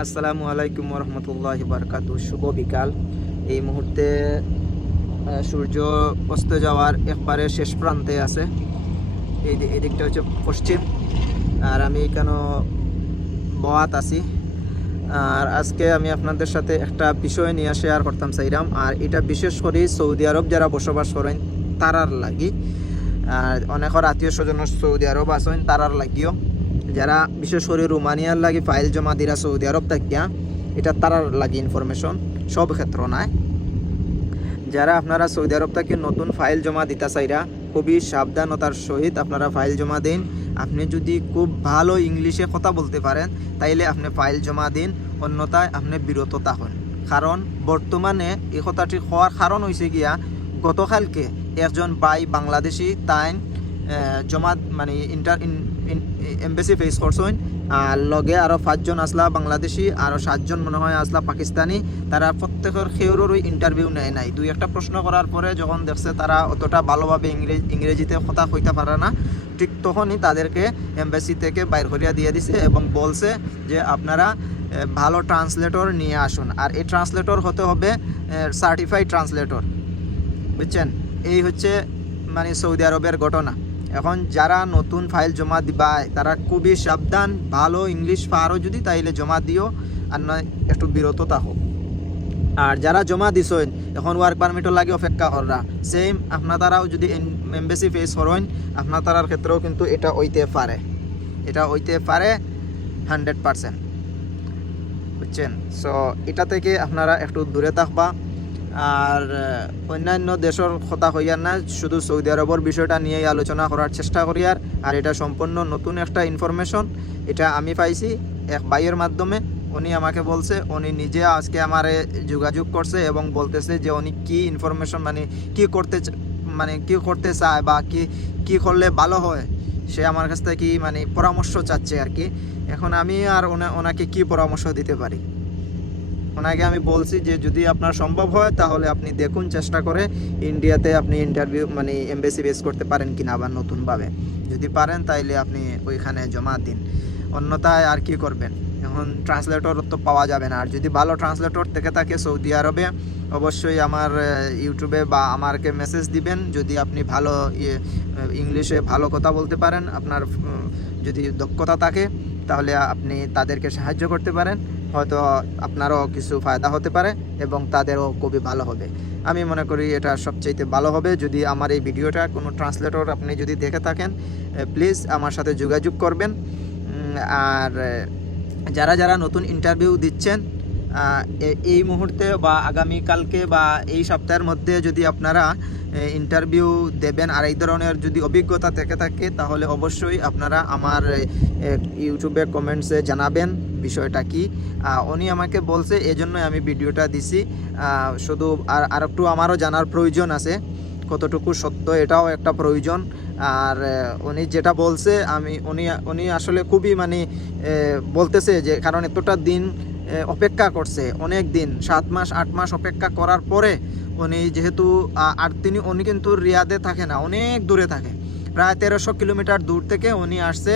আসসালামু আলাইকুম রহমতুল্লাহ বারকাত শুভ বিকাল। এই মুহূর্তে সূর্য অস্ত যাওয়ার একবারে শেষ প্রান্তে আছে। এই দি- এই দিকটা হচ্ছে পশ্চিম। আর আমি কেন বয়াত আছি। আর আজকে আমি আপনাদের সাথে একটা বিষয় নিয়ে শেয়ার করতাম চাইরাম আর এটা বিশেষ করে সৌদি আরব যারা বসবাস করেন, তারার লাগি। আর অনেকের আত্মীয় স্বজন সৌদি আরব আছেন, তারার লাগিও। যারা বিশেষ করে রোমানিয়ার লাগি ফাইল জমা দিরা সৌদি আরব থাকিয়া, এটা তারার লাগে ইনফরমেশন সব ক্ষেত্র নাই। যারা আপনারা সৌদি আরব থেকে নতুন ফাইল জমা দিতে চাইরা, খুবই সাবধানতার সহিত আপনারা ফাইল জমা দিন। আপনি যদি খুব ভালো ইংলিশে কথা বলতে পারেন, তাইলে আপনি ফাইল জমা দিন, অন্যথায় আপনি বিরত থাকুন। কারণ বর্তমানে এই কথাটি হওয়ার কারণ হয়েছে গিয়া, গতকালকে একজন বাই বাংলাদেশি তাই জমা মানে ইন্টার এম্বাসি ফেস করছেন। আর লগে আরও পাঁচজন আসলা বাংলাদেশি আরও সাতজন মনে হয় আসলা পাকিস্তানি। তারা প্রত্যেকের সেওরই ইন্টারভিউ নেয় নাই। দুই একটা প্রশ্ন করার পরে যখন দেখছে তারা অতটা ভালোভাবে ইংরেজ, ইংরেজিতে কথা কইতে পারে না, ঠিক তখনই তাদেরকে এম্বাসি থেকে বাইর করিয়া দিয়ে দিছে এবং বলছে যে, আপনারা ভালো ট্রান্সলেটর নিয়ে আসুন। আর এই ট্রান্সলেটর হতে হবে সার্টিফাইড ট্রান্সলেটর বুঝছেন? এই হচ্ছে মানে সৌদি আরবের ঘটনা। এখন যারা নতুন ফাইল জমা দিবায় তারা খুবই সাবধান, ভালো ইংলিশ পারো যদি, তাইলে জমা দিও আর নয় একটু বিরত থাকো। আর যারা জমা দিছেন, এখন ওয়ার্ক পারমিটর লাগে অপেক্ষা কররা। সেম আপনার তারাও যদি এমবেসি ফেস করেন আপনার তারার ক্ষেত্রেও কিন্তু এটা হইতে পারে। এটা হইতে পারে হান্ড্রেড পারসেন্ট বুঝছেন? সো এটা থেকে আপনারা একটু দূরে থাকবা। আর অন্যান্য দেশের কথা হইয়ার না, শুধু সৌদি আরবের বিষয়টা নিয়েই আলোচনা করার চেষ্টা করি আর আর এটা সম্পূর্ণ নতুন একটা ইনফরমেশন এটা আমি পাইছি, এক বাইয়ের মাধ্যমে, উনি আমাকে বলছে, উনি নিজে আজকে আমারে যোগাযোগ করছে এবং বলতেছে যে উনি কি ইনফরমেশন মানে কি করতে মানে কি করতে চায় বা কি কি করলে ভালো হয়, সে আমার কাছ থেকে মানে পরামর্শ চাচ্ছে আর কি এখন আমি আর ওনা- ওনাকে কি পরামর্শ দিতে পারি? ওনাকে আমি বলছি যে যদি আপনার সম্ভব হয় তাহলে আপনি দেখুন চেষ্টা করে ইন্ডিয়াতে আপনি ইন্টারভিউ মানে এমবেসি বেস করতে পারেন কিনা আবার নতুনভাবে। যদি পারেন তাইলে আপনি ওইখানে জমা দিন। অন্যথায় আর কি করবেন? এখন ট্রান্সলেটর তো পাওয়া যাবে না। আর যদি ভালো ট্রান্সলেটর থেকে থাকে সৌদি আরবে অবশ্যই আমার ইউটিউবে বা আমাকে মেসেজ দিবেন। যদি আপনি ভালো ইয়ে, ইংলিশে ভালো কথা বলতে পারেন আপনার যদি দক্ষতা থাকে তাহলে আপনি তাদেরকে সাহায্য করতে পারেন। হয়তো আপনারও কিছু ফায়দা হতে পারে এবং তাদেরও খুবই ভালো হবে। আমি মনে করি এটা সবচেয়ে ভালো হবে। যদি আমার এই ভিডিওটা কোনো ট্রান্সলেটর আপনি যদি দেখে থাকেন প্লিজ আমার সাথে যোগাযোগ করবেন। আর যারা যারা নতুন ইন্টারভিউ দিচ্ছেন এই মুহূর্তে বা আগামীকালকে বা এই সপ্তাহের মধ্যে যদি আপনারা ইন্টারভিউ দেবেন আর এই ধরনের যদি অভিজ্ঞতা থেকে থাকে, তাহলে অবশ্যই আপনারা আমার ইউটিউবে কমেন্টসে জানাবেন। বিষয়টা কি? উনি আমাকে বলছে, এজন্যই আমি ভিডিওটা দিছি। শুধু আর আর একটু আমারও জানার প্রয়োজন আছে। কতটুকু সত্য এটাও একটা প্রয়োজন। আর উনি যেটা বলছে, আমি, উনি উনি আসলে খুবই মানে বলতেছে যে, কারণ এতটা দিন অপেক্ষা করছে, অনেক দিন, সাত মাস, আট মাস অপেক্ষা করার পরে উনি যেহেতু আর তিনি, উনি কিন্তু রিয়াদে থাকে না, অনেক দূরে থাকে। প্রায় তেরোশো কিলোমিটার দূর থেকে উনি আসছে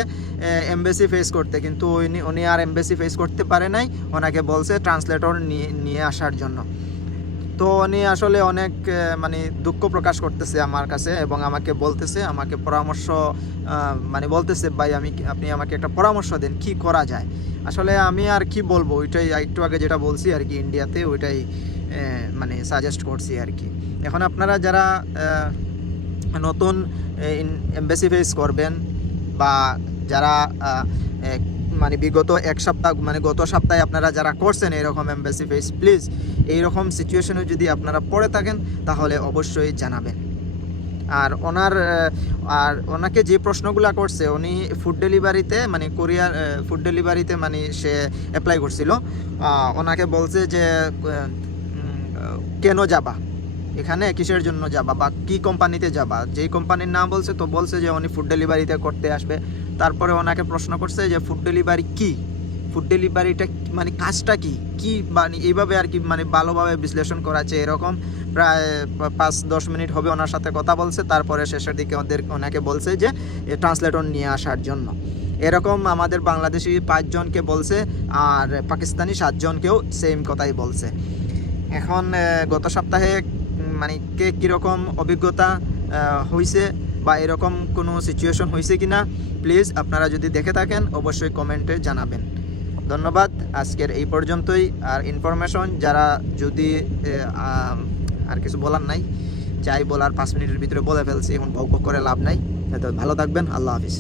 এমবেসি ফেস করতে। কিন্তু উনি উনি আর এমবেসি ফেস করতে পারে নাই। ওনাকে বলছে ট্রান্সলেটর নিয়ে নিয়ে আসার জন্য। তো উনি আসলে অনেক মানে দুঃখ প্রকাশ করতেছে আমার কাছে এবং আমাকে বলতেছে, আমাকে পরামর্শ মানে বলতেছে, ভাই, আমি আপনি আমাকে একটা পরামর্শ দেন, কি করা যায়? আসলে আমি আর কি বলব, ওইটাই একটু আগে যেটা বলছি আর কি ইন্ডিয়াতে ওইটাই মানে সাজেস্ট করছি আর কি। এখন আপনারা যারা নতুন এমবেসি ফেস করবেন বা যারা মানে বিগত এক সপ্তাহ মানে গত সপ্তাহে আপনারা যারা করছেন এরকম এমবেসি ফেস প্লিজ এইরকম সিচুয়েশনে যদি আপনারা পড়ে থাকেন, তাহলে অবশ্যই জানাবেন। আর ওনার আর ওনাকে যে প্রশ্নগুলা করছে, উনি ফুড ডেলিভারিতে মানে কোরিয়ার ফুড ডেলিভারিতে মানে সে অ্যাপ্লাই করছিল। ওনাকে বলছে যে কেন যাবা? এখানে কিসের জন্য যাবা বা কি কোম্পানিতে যাবা? যেই কোম্পানির নাম বলছে তো বলছে যে উনি ফুড ডেলিভারিতে করতে আসবে। তারপরে ওনাকে প্রশ্ন করছে যে ফুড ডেলিভারি কি? ফুড ডেলিভারিটা মানে কাজটা কি? কি মানে এইভাবে আর কি মানে ভালোভাবে বিশ্লেষণ করাচ্ছে এরকম। প্রায় পাঁচ, দশ মিনিট হবে ওনার সাথে কথা বলছে। তারপরে শেষের দিকে ওদের ওনাকে বলছে যে ট্রান্সলেটর নিয়ে আসার জন্য। এরকম আমাদের বাংলাদেশি পাঁচজনকে বলছে আর পাকিস্তানি সাতজনকেও সেম কথাই বলছে। এখন গত সপ্তাহে মানে কে কীরকম অভিজ্ঞতা হয়েছে বা এরকম কোনো সিচুয়েশন হয়েছে কি না প্লিজ আপনারা যদি দেখে থাকেন, অবশ্যই কমেন্টে জানাবেন। ধন্যবাদ, আজকের এই পর্যন্তই। আর ইনফরমেশন যারা যদি আর কিছু বলার নাই, যাই বলার পাঁচ মিনিটের ভিতরে বলে ফেলছি, এখন ভোগ করে লাভ নাই। ভালো থাকবেন, আল্লাহ হাফিজ।